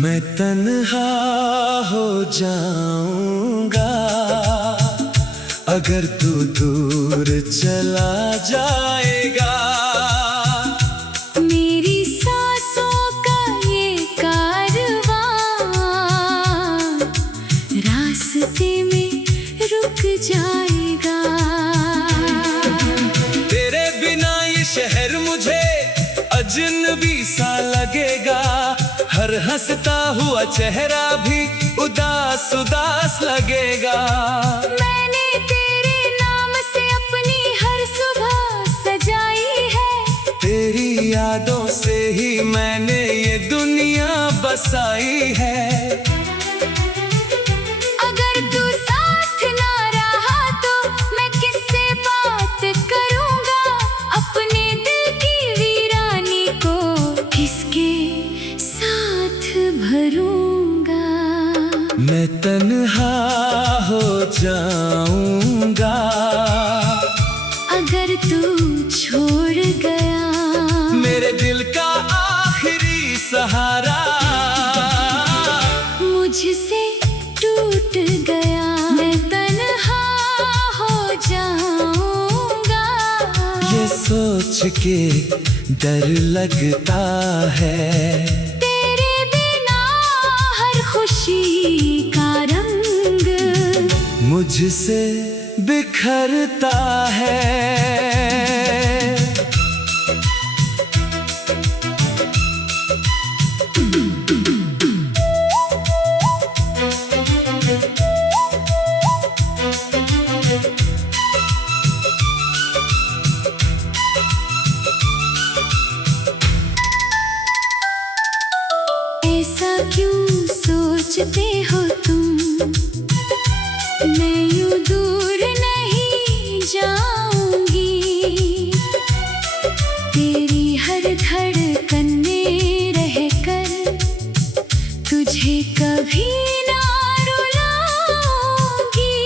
मैं तन्हा हो जाऊंगा अगर तू दूर चला जाएगा। मेरी सांसों का ये कारवां रास्ते में रुक जाएगा। तेरे बिना ये शहर मुझे अजनबी सा लगेगा। हर हंसता हुआ चेहरा भी उदास उदास लगेगा। मैंने तेरे नाम से अपनी हर सुबह सजाई है। तेरी यादों से ही मैंने ये दुनिया बसाई है। अगर तू साथ ना रहा तो मैं किससे बात करूंगा। अपने दिल की वीरानी को किसके साथ भरूंगा। मैं तन्हा हो जाऊंगा अगर तू छोड़ गया। मेरे दिल का आखिरी सहारा मुझसे टूट गया। मैं तन्हा हो जाऊंगा। ये सोच के डर लगता है। तेरे बिना हर खुशी का रंग मुझसे बिखरता है। ऐसा क्यों सोचते हो तुम। मैं यूं दूर नहीं जाऊंगी। तेरी हर धड़कन में रहकर तुझे कभी ना रुलाऊंगी।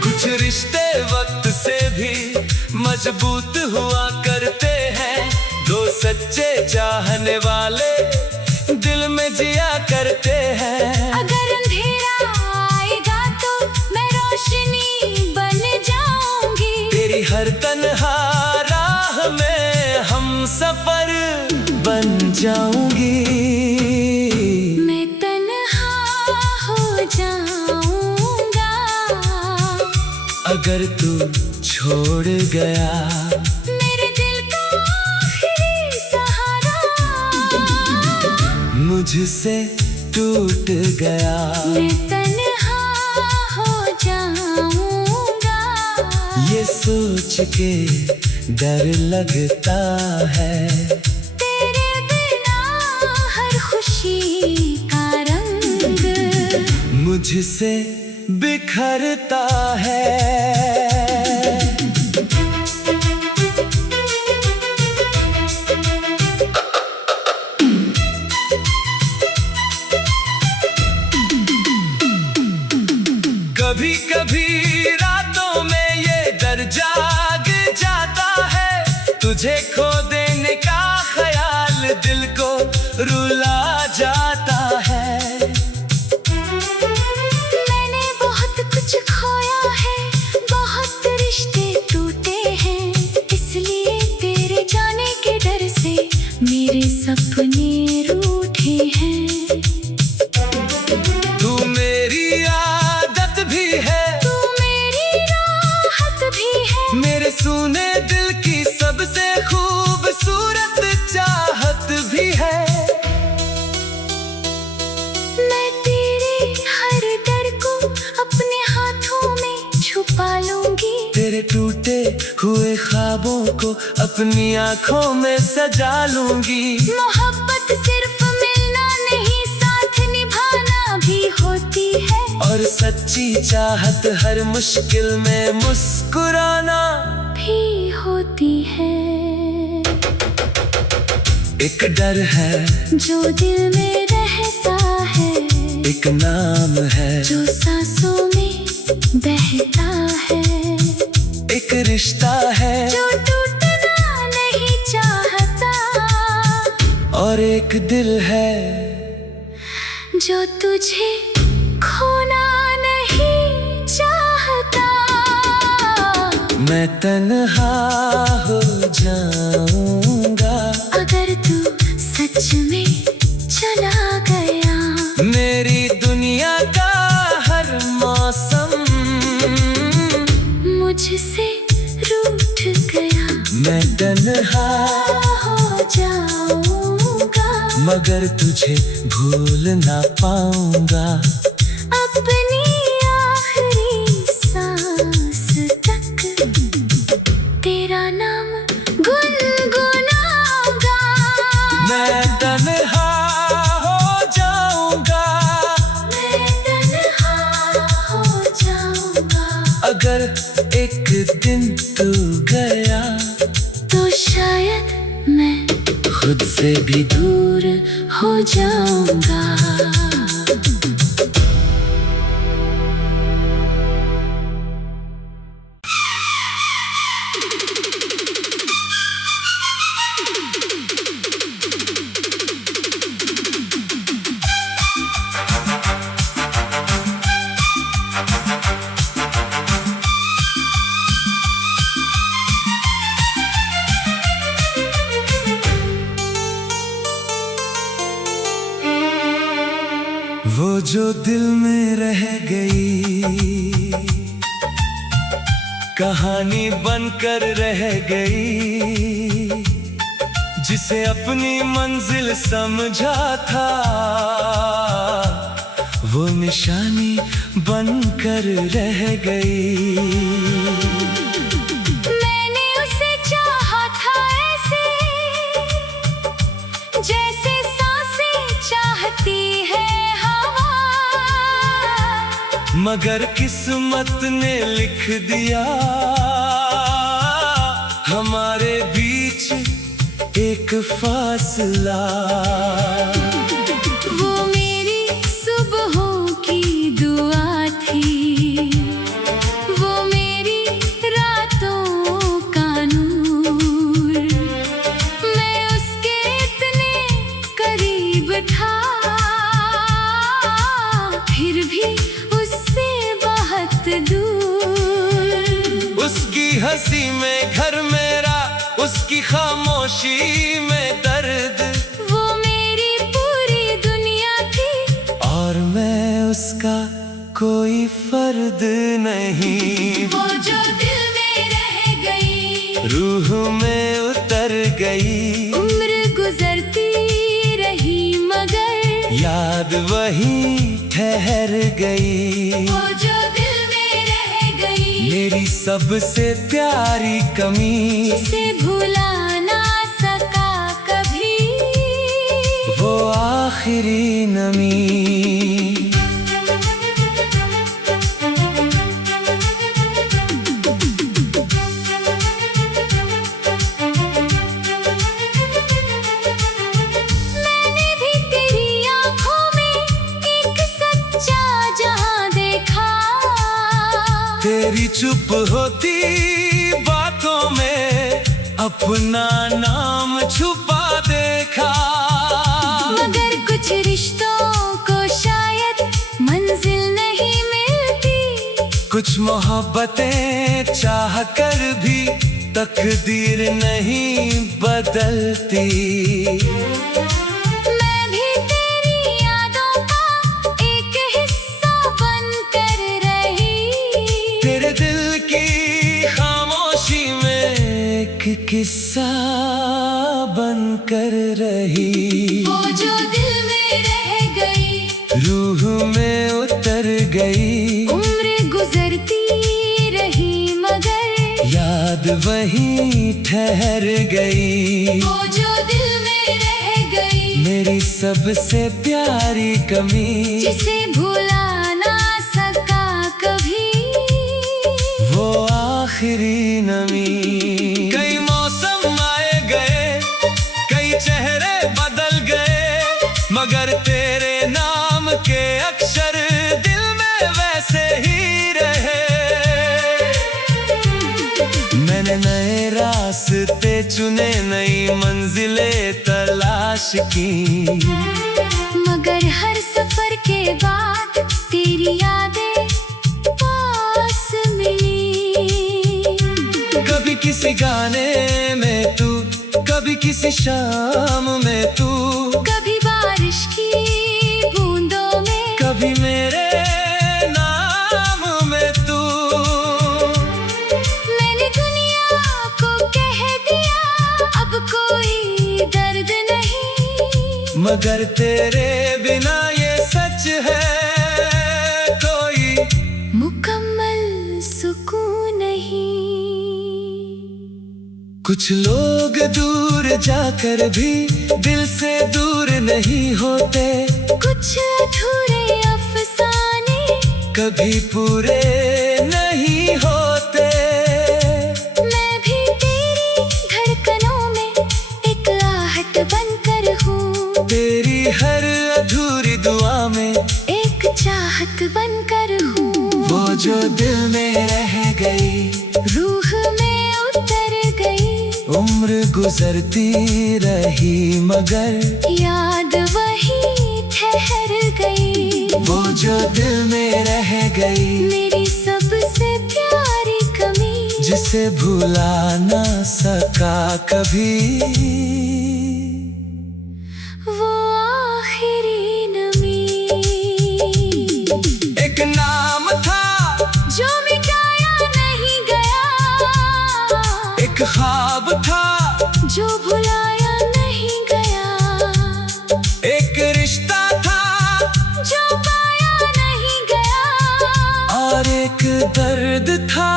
कुछ रिश्ते वक्त से भी मजबूत हुआ करते हैं। दो सच्चे चाहने वाले दिल में जिया करते हैं। अगर अंधेरा आएगा तो मैं रोशनी बन जाऊंगी। तेरी हर तन्हा राह में हम सफर बन जाऊंगी। मैं तन्हा हो जाऊंगा अगर तू छोड़ गया। मेरे दिल का आखिरी सहारा मुझसे टूट गया। मैं तन्हा हो जाऊंगा। ये सोच के डर लगता है। तेरे बिना हर खुशी का रंग मुझसे बिखरता है। कभी कभी रातों में ये डर जाग जाता है। तुझे खो देने का ख्याल दिल को रुला जाता है। मैंने बहुत कुछ खोया है। बहुत रिश्ते टूटे हैं। इसलिए तेरे जाने के डर से मेरे सपने रूठे हैं। तू मेरी आदत भी है। तू मेरी राहत भी है। मेरे सूने दिल की सबसे खूबसूरत चाहत भी है। मैं तेरे हर डर को अपने हाथों में छुपा लूंगी। तेरे टूटे हुए ख्वाबों को अपनी आंखों में सजा लूंगी। मोहब्बत सिर्फ मिलना नहीं साथ निभाना भी होती है। और सच्ची चाहत हर मुश्किल में मुस्कुराना भी होती है। एक डर है जो दिल में रहता है, एक नाम है जो सांसों में बहता है, एक रिश्ता है जो टूटना नहीं चाहता, और एक दिल है जो तुझे खोना नहीं चाहता। मैं तन्हा हो जाऊंगा अगर तू सच में चला गया, मेरी दुनिया का हर मौसम मुझसे रूठ गया। मैं तन्हा हो जाऊंगा मगर तुझे भूल ना पाऊंगा। अपनी आखिरी सांस तक तेरा नाम गुनगुनाऊंगा। मैं तन्हा हो जाऊंगा, मैं तन्हा हो जाऊंगा। अगर एक दिन तू गया तो शायद मैं खुद से भी दूर हो जाऊंगा। वो जो दिल में रह गई, कहानी बनकर रह गई, जिसे अपनी मंजिल समझा था, वो निशानी बनकर रह गई। मैंने उसे चाहा था ऐसे जैसे सांसें चाहती है हवा, मगर किस्मत ने लिख दिया हमारे बीच एक फासला। वो मेरी सुबहों की दुआ थी, वो मेरी रातों का नूर, मैं उसके इतने करीब था, फिर भी उससे बहुत दूर। उसकी हंसी में घर मेरा, उसकी खामोशी में दर्द, वो मेरी पूरी दुनिया थी और मैं उसका कोई फर्द नहीं। वो जो दिल में रह गई, रूह में उतर गई, उम्र गुजरती रही मगर याद वही ठहर गई। वो जो दिल में रह गई, मेरी सबसे प्यारी कमी, जिसे भुला ना सका कभी, वो आखिरी नमी। मैंने भी तेरी आँखों में एक सच्चा जहां देखा, तेरी चुप होती बातों में अपना नाम छुपा देखा। मगर कुछ रिश्तों को शायद मंजिल नहीं मिलती, कुछ मोहब्बतें चाह कर भी तकदीर नहीं बदलती। मैं भी तेरी यादों का एक हिस्सा बनकर रही, तेरे दिल की खामोशी में एक किस्सा बनकर रही। वो जो दिल में रह गई, रूह में उतर गई, उम्र गुजरती रही मगर याद वही ठहर गई। वो जो दिल में रह गई, मेरी सबसे प्यारी कमी, जिसे भुला ना सका आखिरी नमी। कई मौसम आए गए, कई चेहरे बदल गए, मगर तेरे नाम के अक्षर दिल में वैसे ही रहे। मैंने नए रास्ते चुने, नई मंजिलें तलाश की, मगर हर सफर के बाद तेरी यादें पास मिली। कभी किसी गाने में तू, कभी किसी शाम में तू, कभी बारिश की बूंदों में, कभी मेरे नाम में तू। मैंने दुनिया को कह दिया अब कोई दर्द नहीं, मगर तेरे बिना ये सच है कोई मुकम्मल सुकून नहीं। कुछ लोग दूर जाकर भी दिल से दूर नहीं होते, कुछ अधूरे अफसाने कभी पूरे नहीं होते। मैं भी तेरी धड़कनों में एक आहट बनकर हूँ, तेरी हर अधूरी दुआ में एक चाहत बनकर हूँ। वो जो दिल में रह गई, रूह में उतर गई, उम्र गुजरती रही मगर याद वही ठहर गई। वो जो दिल में रह गई, मेरी सबसे प्यारी कमी, जिसे भुला ना सका कभी। वो आखिरी नमी। एक नाम था जो मिटाया नहीं गया, एक ख्वाब था जो भुलाया नहीं गया, एक रिश्ता था जो पाया नहीं गया, और एक दर्द था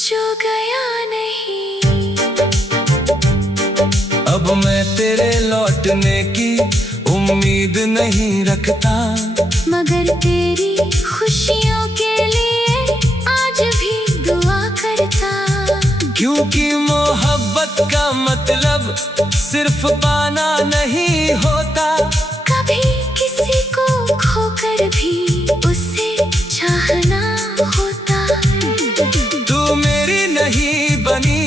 जो गया नहीं। अब मैं तेरे लौटने की उम्मीद नहीं रखता, मगर तेरी खुशियों के लिए आज भी दुआ करता। क्योंकि मोहब्बत का मतलब सिर्फ पाना नहीं होता, कभी किसी को खोकर भी उसे चाहना होता। तू मेरी नहीं बनी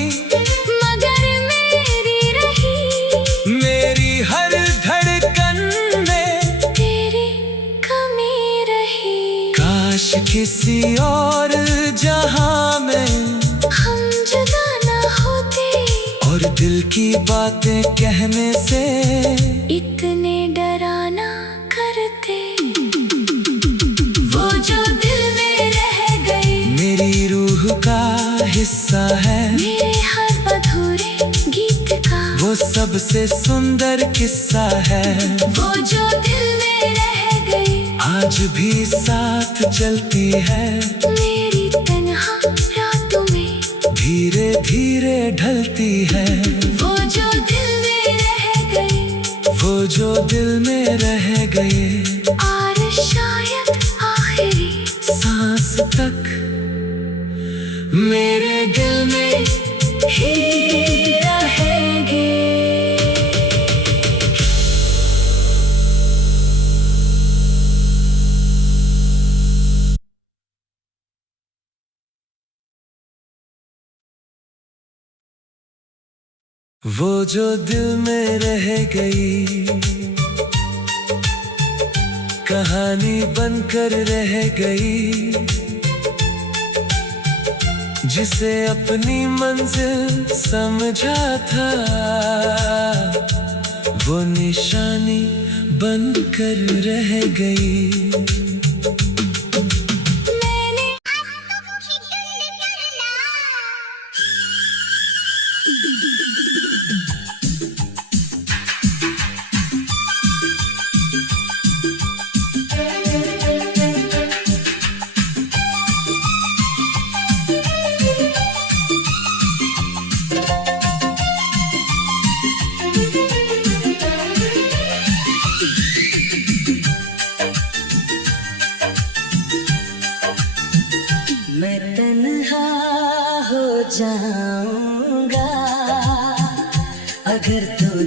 मगर मेरी रही, मेरी हर धड़कन में तेरी कमी रही। काश किसी और जहां में हम जुदा ना होते, और दिल की बातें कहने से इतने डराना करते। वो जो दिल में रह गई, मेरी रूह का हिस्सा है, मेरे हर अधूरे गीत का वो सबसे सुंदर किस्सा है। वो जो दिल में रह गई, आज भी साथ चलती है, मेरी तन्हा रातों में धीरे धीरे ढलती है। वो जो दिल में रह गई, वो जो दिल में रह गए, और शायद आखिरी सांस तक मेरे दिल में ही रहेगी। वो जो दिल में रह गई, कहानी बनकर रह गई, जिसे अपनी मंजिल समझा था, वो निशानी बनकर रह गई।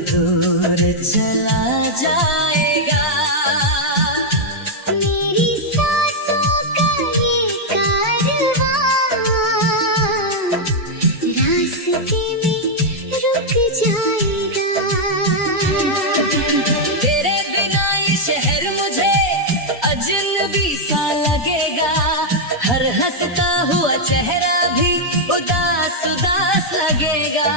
दूर चला जाएगा। मेरी सांसों का ये कारवां रास्ते में रुक जाएगा। तेरे बिना ये शहर मुझे अजनबी सा लगेगा। हर हंसता हुआ चेहरा भी उदास उदास लगेगा।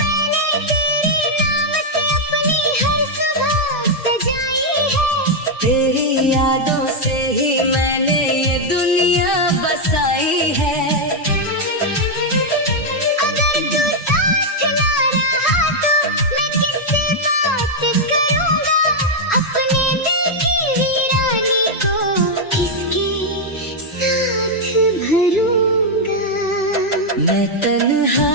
मैंने तेरे नाम से अपनी हर सुबह सजाई है। तेरी यादों से ही मैंने ये दुनिया बसाई है। अगर तू साथ ना रहा तो मैं किससे बात करूंगा। अपने दिल की वीरानी को किसके साथ भरूंगा। मैं तन्हा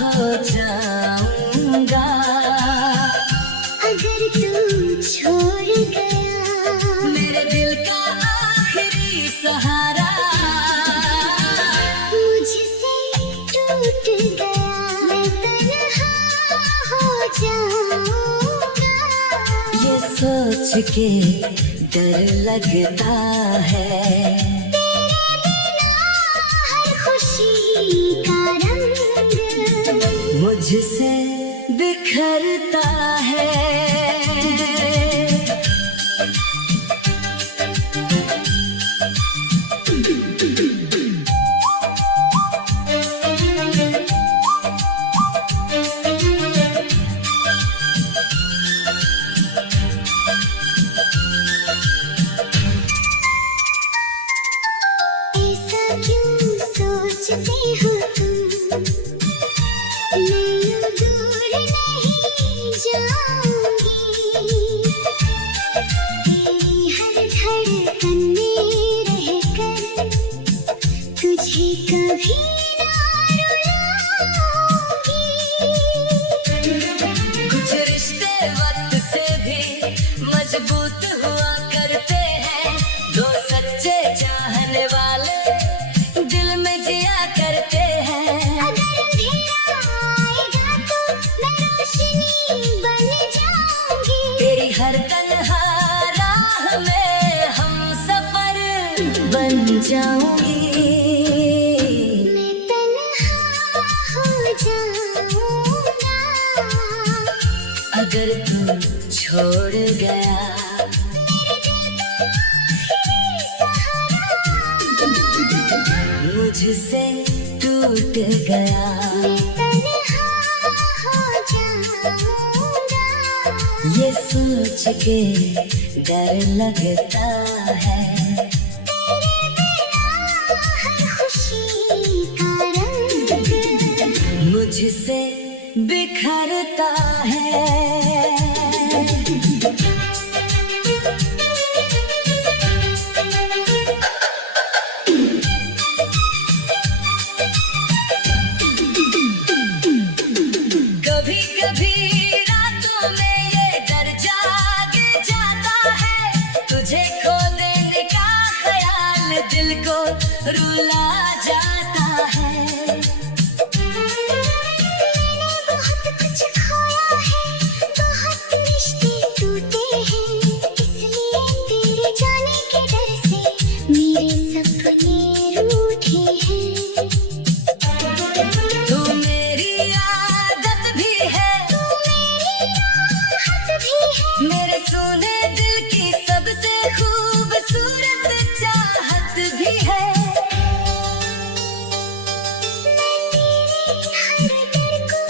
हो जाऊंगा अगर तू छोड़ गया। मेरे दिल का आखिरी सहारा मुझसे टूट गया। मैं तन्हा हो जाऊंगा। ये सोच के डर लगता है। तेरे बिना हर खुशी का रंग मुझसे बिखरता है। ऐसा क्यों सोचते हो तुम। मैं यूं दूर नहीं जाऊंगी। तेरी हर धड़कन में रहकर तुझे कभी ना रुलाऊंगी। कुछ रिश्ते वक्त से भी मजबूत हुआ करते हैं। दो सच्चे चाहने वाले दिल में जिया करते हैं। अगर अंधेरा आएगा तो मैं रोशनी बन जाऊंगी। तेरी हर तन्हा राह में हम सफर बन जाऊंगी। मैं तन्हा हो जाऊंगा। अगर तू छोड़ गया। मुझसे टूट गया। मैं तन्हा हो जाऊंगा। ये सोच के डर लगता है। तेरे बिना हर खुशी का रंग मुझसे बिखरता है। कभी कभी रातों में ये डर जाग जाता है। तुझे खो देने का ख्याल दिल को रुला जाता है। मैंने बहुत कुछ खोया है। बहुत रिश्ते टूटे हैं। इसलिए तेरे जाने के डर से मेरे सपने रूठे हैं। तू मेरी आदत भी है। तू मेरी राहत भी है। मेरे सोने दिल की सबसे खूबसूरत चाहत भी है। मैं तेरे हर डर को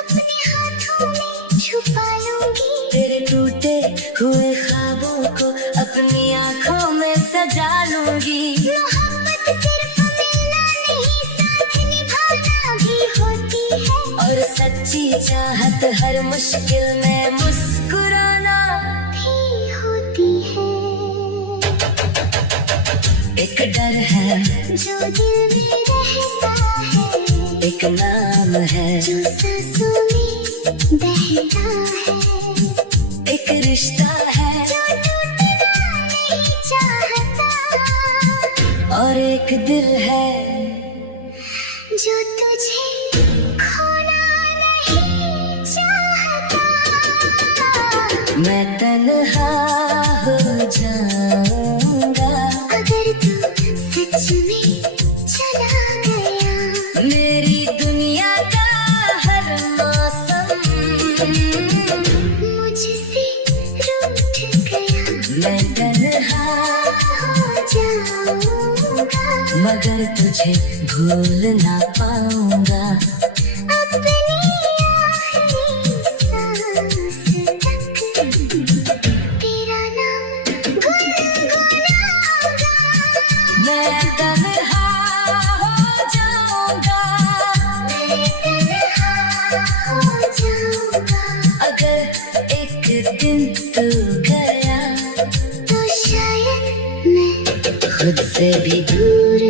अपने हाथों में छुपा लूंगी। तेरे टूटे हुए ख्वाबों को अपनी आंखों में सजा लूंगी। मोहब्बत सिर्फ मिलना नहीं साथ निभाना भी होती है। और सच्ची चाहत हर मुश्किल में मुस्कुराना भी होती है। एक डर है जो दिल में रहता है। एक नाम है जो सांसों में बहता है। एक रिश्ता है जो टूटना नहीं चाहता। और एक दिल है जो तुझे खोना नहीं चाहता। मैं तन्हा हो जाऊंगा अगर तू सच में चला गया। मेरी दुनिया का हर मौसम मुझसे रूठ गया। मैं तन्हा हो जाऊंगा मगर तुझे भूल ना पाऊंगा। अपनी आखिरी सांस तक तेरा नाम गुनगुनाऊंगा। मैं तन्हा हो जाऊंगा मैं तन्हा हो जाऊंगा। अगर एक दिन तू गया तो शायद मैं खुद से भी दूर